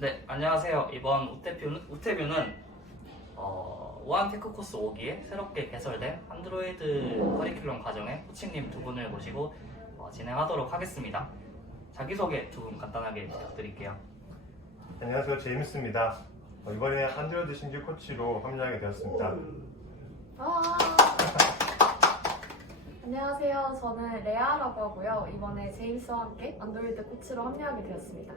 네, 안녕하세요. 이번 우테뷰는, 우테뷰는 어, 우한테크 코스 5기에 새롭게 개설된 안드로이드 커리큘럼 과정의 코치님 두 분을 모시고 어, 진행하도록 하겠습니다. 자기소개 두 분 간단하게 부탁드릴게요. 안녕하세요 제임스입니다. 어, 이번에 안드로이드 신규 코치로 합류하게 되었습니다. 아~ 안녕하세요. 저는 레아라고 하고요. 이번에 제임스와 함께 안드로이드 코치로 합류하게 되었습니다.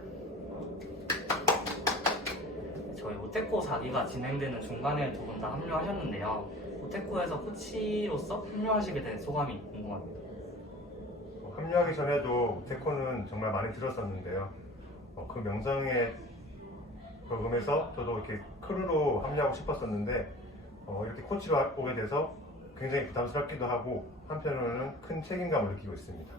저희 오테코 4기가 진행되는 중간에 두 분 다 합류하셨는데요. 오테코에서 코치로서 합류하시게 된 소감이 궁금합니다. 어, 합류하기 전에도 테코는 정말 많이 들었었는데요. 어, 그 명성에 적응해서 저도 이렇게 크루로 합류하고 싶었었는데 어, 이렇게 코치로 오게 돼서 굉장히 부담스럽기도 하고 한편으로는 큰 책임감을 느끼고 있습니다.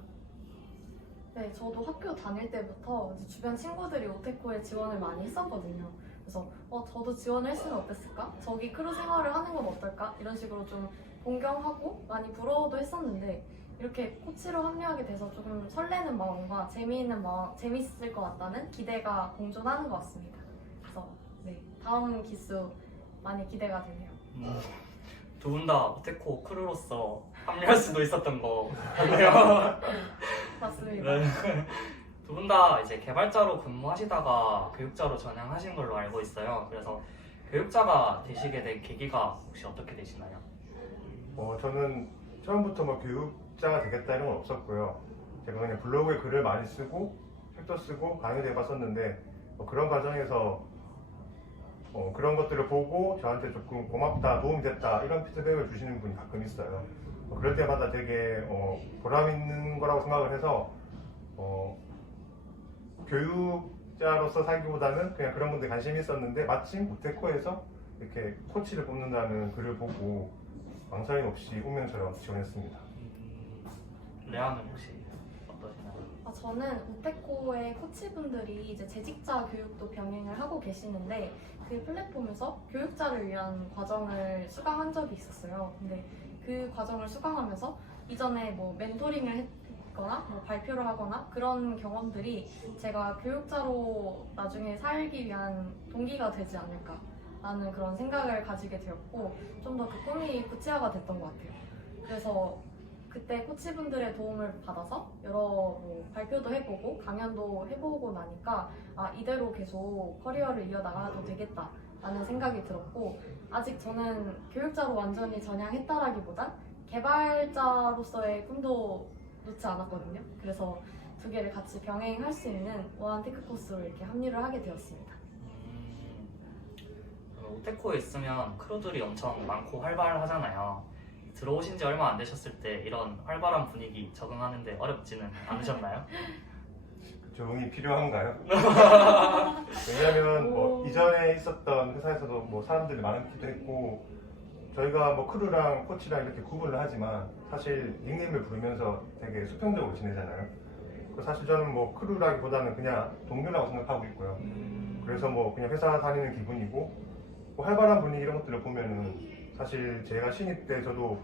네, 저도 학교 다닐 때부터 주변 친구들이 오테코에 지원을 많이 했었거든요. 그래서 어, 저도 지원을 했으면 어땠을까? 저기 크루 생활을 하는 건 어떨까? 이런 식으로 좀 동경하고 많이 부러워도 했었는데 이렇게 코치로 합류하게 돼서 조금 설레는 마음과 재미있는 마음, 재밌을 것 같다는 기대가 공존하는 것 같습니다. 그래서 네, 다음 기수 많이 기대가 되네요. 두분 다 오테코 크루로서 합류할 수도 있었던 거 같네요. 맞습니다. 네. 두 분 다 이제 개발자로 근무하시다가 교육자로 전향하신 걸로 알고 있어요. 그래서 교육자가 되시게 된 계기가 혹시 어떻게 되시나요? 어, 저는 처음부터 뭐 교육자가 되겠다 이런 건 없었고요. 제가 그냥 블로그에 글을 많이 쓰고 책도 쓰고 강의도 해봤었는데 뭐 그런 과정에서 어, 그런 것들을 보고 저한테 조금 고맙다, 도움이 됐다 이런 피드백을 주시는 분이 가끔 있어요. 어, 그럴 때마다 되게 어, 보람 있는 거라고 생각을 해서 어, 교육자로서 살기보다는 그냥 그런 분들 관심이 있었는데 마침 우테코에서 이렇게 코치를 뽑는다는 글을 보고 망설임 없이 운명처럼 지원했습니다. 음, 레아는 혹시 어떠시나요? 아, 저는 우테코의 코치분들이 이제 재직자 교육도 병행을 하고 계시는데 그 플랫폼에서 교육자를 위한 과정을 수강한 적이 있었어요. 근데 그 과정을 수강하면서 이전에 뭐 멘토링을 했 거나 뭐 발표를 하거나 그런 경험들이 제가 교육자로 나중에 살기 위한 동기가 되지 않을까 라는 그런 생각을 가지게 되었고 좀 더 그 꿈이 구체화가 됐던 것 같아요. 그래서 그때 코치분들의 도움을 받아서 여러 뭐 발표도 해보고 강연도 해보고 나니까 아 이대로 계속 커리어를 이어나가도 되겠다 라는 생각이 들었고 아직 저는 교육자로 완전히 전향했다라기보단 개발자로서의 꿈도 놓지 않았거든요. 그래서 두 개를 같이 병행할 수 있는 원한 테크 코스로 이렇게 합류를 하게 되었습니다. 음, 그럼 오테코에 있으면 크루들이 엄청 많고 활발하잖아요. 들어오신 지 얼마 안 되셨을 때 이런 활발한 분위기 적응하는데 어렵지는 않으셨나요? 조응이 필요한가요? 왜냐하면 뭐 오. 이전에 있었던 회사에서도 뭐 사람들이 많기도 했고 저희가 뭐 크루랑 코치랑 이렇게 구분을 하지만 사실 닉네임을 부르면서 되게 수평적으로 지내잖아요. 사실 저는 뭐 크루라기보다는 그냥 동료라고 생각하고 있고요. 그래서 뭐 그냥 회사 다니는 기분이고 뭐 활발한 분위기 이런 것들을 보면은 사실 제가 신입 때 저도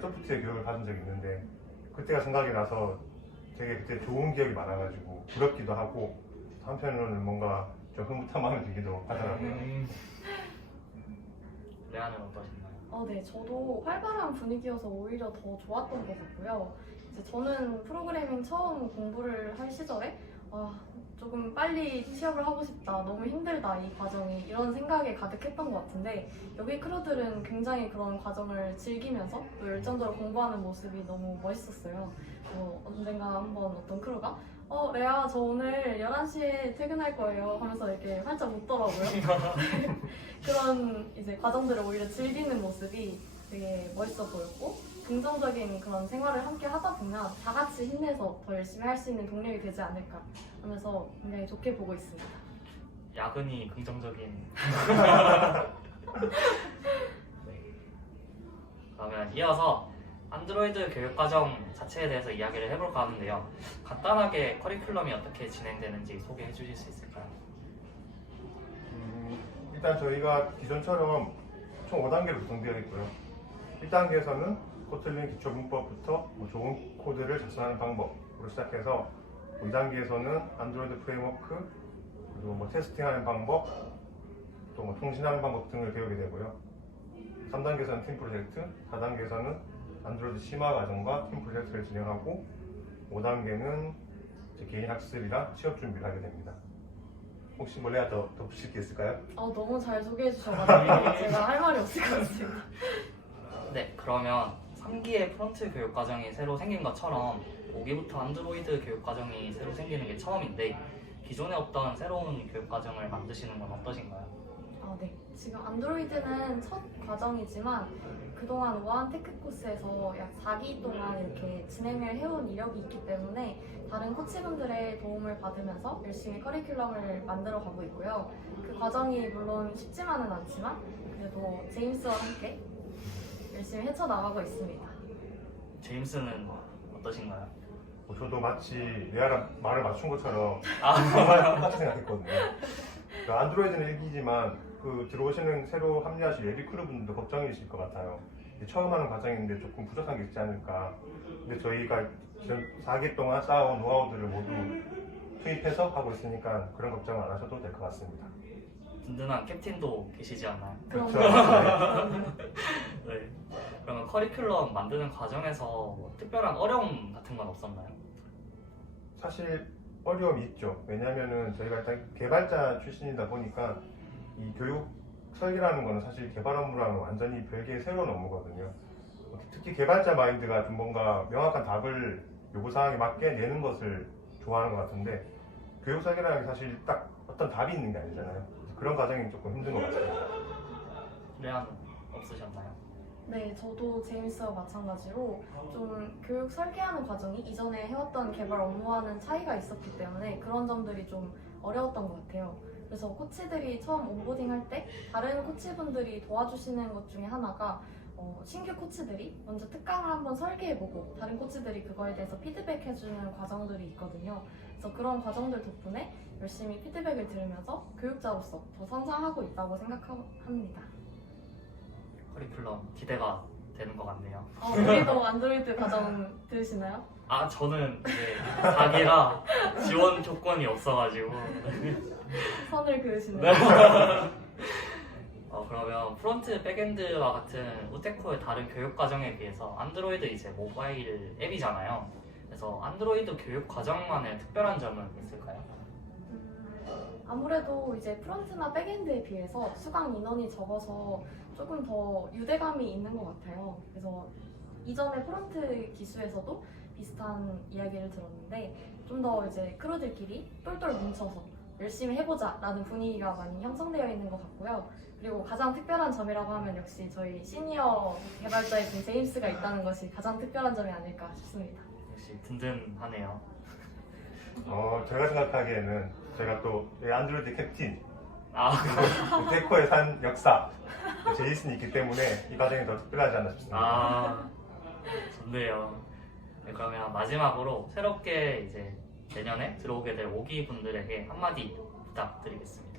소프트웨어 교육을 받은 적이 있는데 그때가 생각이 나서 되게 그때 좋은 기억이 많아가지고 부럽기도 하고 한편으로는 뭔가 좀 흐뭇한 마음이 들기도 하더라고요. 음. 레아는 어떠신가요? 어, 네, 저도 활발한 분위기여서 오히려 더 좋았던 것 같고요. 이제 저는 프로그래밍 처음 공부를 할 시절에 아, 조금 빨리 취업을 하고 싶다, 너무 힘들다 이 과정이 이런 생각에 가득했던 것 같은데 여기 크루들은 굉장히 그런 과정을 즐기면서 또 열정적으로 공부하는 모습이 너무 멋있었어요. 뭐 언젠가 한번 어떤 크루가 어, 레아, 저 오늘 11시에 퇴근할 거예요. 하면서 이렇게 활짝 웃더라고요. 그런 이제 과정들을 오히려 즐기는 모습이 되게 멋있어 보였고 긍정적인 그런 생활을 함께 하다 보면 다 같이 힘내서 더 열심히 할 수 있는 동력이 되지 않을까 하면서 굉장히 좋게 보고 있습니다. 야근이 긍정적인. 네. 그러면 이어서 안드로이드 교육 과정 자체에 대해서 이야기를 해볼까 하는데요. 간단하게 커리큘럼이 어떻게 진행되는지 소개해 주실 수 있을까요? 음, 일단 저희가 기존처럼 총 5단계로 구성되어 있고요. 1단계에서는 코틀린 기초 문법부터 뭐 좋은 코드를 작성하는 방법으로 시작해서 2단계에서는 안드로이드 프레임워크, 그리고 뭐 테스팅하는 방법, 또 뭐 통신하는 방법 등을 배우게 되고요. 3단계에서는 팀 프로젝트, 4단계에서는 안드로이드 심화 과정과 팀 프로젝트를 진행하고 5단계는 개인 학습이랑 취업 준비를 하게 됩니다. 혹시 뭐 내가 더 덧붙일 게 있을까요? 어, 너무 잘 소개해 주셔가지고 제가 할 말이 없을 것 같습니다. 네, 그러면 3기의 프론트 교육 과정이 새로 생긴 것처럼 5기부터 안드로이드 교육 과정이 새로 생기는 게 처음인데 기존에 없던 새로운 교육 과정을 만드시는 건 어떠신가요? 아, 네. 지금 안드로이드는 첫 과정이지만 그동안 우한 테크 코스에서 약 4기 동안 이렇게 진행을 해온 이력이 있기 때문에 다른 코치분들의 도움을 받으면서 열심히 커리큘럼을 만들어 가고 있고요. 그 과정이 물론 쉽지만은 않지만 그래도 제임스와 함께 열심히 헤쳐나가고 있습니다. 제임스는 어떠신가요? 뭐 저도 마치 레아랑 말을 맞춘 것처럼 아, 정말 똑같이 생각했거든요. 그 안드로이드는 일기지만 그 들어오시는 새로 합류하실 예비 크루 분들도 걱정이실 것 같아요. 처음 하는 과정인데 조금 부족한 게 있지 않을까. 근데 저희가 지금 4기 동안 쌓아온 노하우들을 모두 투입해서 하고 있으니까 그런 걱정 안 하셔도 될 것 같습니다. 든든한 캡틴도 계시지 않나요? 그렇죠. 네. 그러면 커리큘럼 만드는 과정에서 뭐 특별한 어려움 같은 건 없었나요? 사실 어려움이 있죠. 왜냐면은 저희가 일단 개발자 출신이다 보니까 이 교육 설계라는 거는 사실 개발 업무랑은 완전히 별개의 새로운 업무거든요. 특히 개발자 마인드가 좀 뭔가 명확한 답을 요구사항에 맞게 내는 것을 좋아하는 것 같은데 교육 설계라는 게 사실 딱 어떤 답이 있는 게 아니잖아요. 그런 과정이 조금 힘든 것 같습니다. 레아는 없으셨나요? 네, 저도 제임스와 마찬가지로 좀 교육 설계하는 과정이 이전에 해왔던 개발 업무와는 차이가 있었기 때문에 그런 점들이 좀 어려웠던 것 같아요. 그래서 코치들이 처음 온보딩 할 때 다른 코치분들이 도와주시는 것 중에 하나가 어, 신규 코치들이 먼저 특강을 한번 설계해보고 다른 코치들이 그거에 대해서 피드백해주는 과정들이 있거든요. 그래서 그런 과정들 덕분에 열심히 피드백을 들으면서 교육자로서 더 성장하고 있다고 생각합니다. 커리큘럼 기대가 되는 것 같네요. 어, 우리도 안드로이드 과정 들으시나요? 아 저는 이제 자기라 지원 조건이 없어가지고 선을 그으시네요. 네. 어, 그러면 프론트 백엔드와 같은 우테코의 다른 교육 과정에 비해서 안드로이드 이제 모바일 앱이잖아요. 그래서 안드로이드 교육 과정만의 특별한 점은 있을까요? 음, 아무래도 이제 프론트나 백엔드에 비해서 수강 인원이 적어서 조금 더 유대감이 있는 것 같아요. 그래서 이전에 프론트 기수에서도 비슷한 이야기를 들었는데 좀 더 이제 크루들끼리 똘똘 뭉쳐서 열심히 해보자 라는 분위기가 많이 형성되어 있는 것 같고요. 그리고 가장 특별한 점이라고 하면 역시 저희 시니어 개발자이신 제임스가 있다는 것이 가장 특별한 점이 아닐까 싶습니다. 역시 든든하네요. 어, 제가 생각하기에는 제가 또이 안드로이드 캡틴 아 그리고 테코의 산 역사 제이슨이 있기 때문에 이 과정이 더 특별하지 않나 싶습니다. 아, 좋네요. 네, 그러면 마지막으로 새롭게 이제 내년에 들어오게 될 오기 분들에게 한마디 부탁드리겠습니다.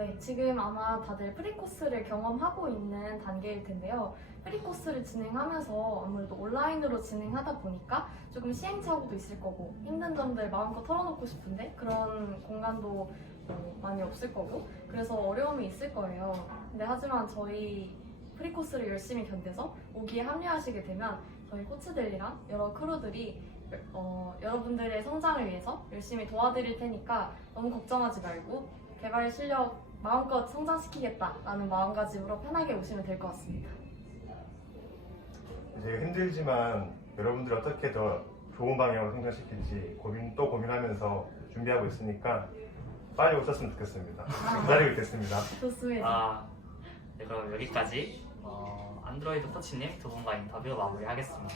네, 지금 아마 다들 프리코스를 경험하고 있는 단계일 텐데요. 프리코스를 진행하면서 아무래도 온라인으로 진행하다 보니까 조금 시행착오도 있을 거고 힘든 점들 마음껏 털어놓고 싶은데 그런 공간도 어, 많이 없을 거고 그래서 어려움이 있을 거예요. 근데 하지만 저희 프리코스를 열심히 견뎌서 오기에 합류하시게 되면 저희 코치들이랑 여러 크루들이 어, 여러분들의 성장을 위해서 열심히 도와드릴 테니까 너무 걱정하지 말고 개발 실력 마음껏 성장시키겠다라는 마음가짐으로 편하게 오시면 될 것 같습니다. 되게 힘들지만 여러분들이 어떻게 더 좋은 방향으로 성장시킬지 고민 또 고민하면서 준비하고 있으니까 빨리 오셨으면 좋겠습니다. 기다리고 있겠습니다. 좋습니다. 아, 네, 그럼 여기까지 어, 안드로이드 코치님 두 분과 인터뷰 마무리하겠습니다.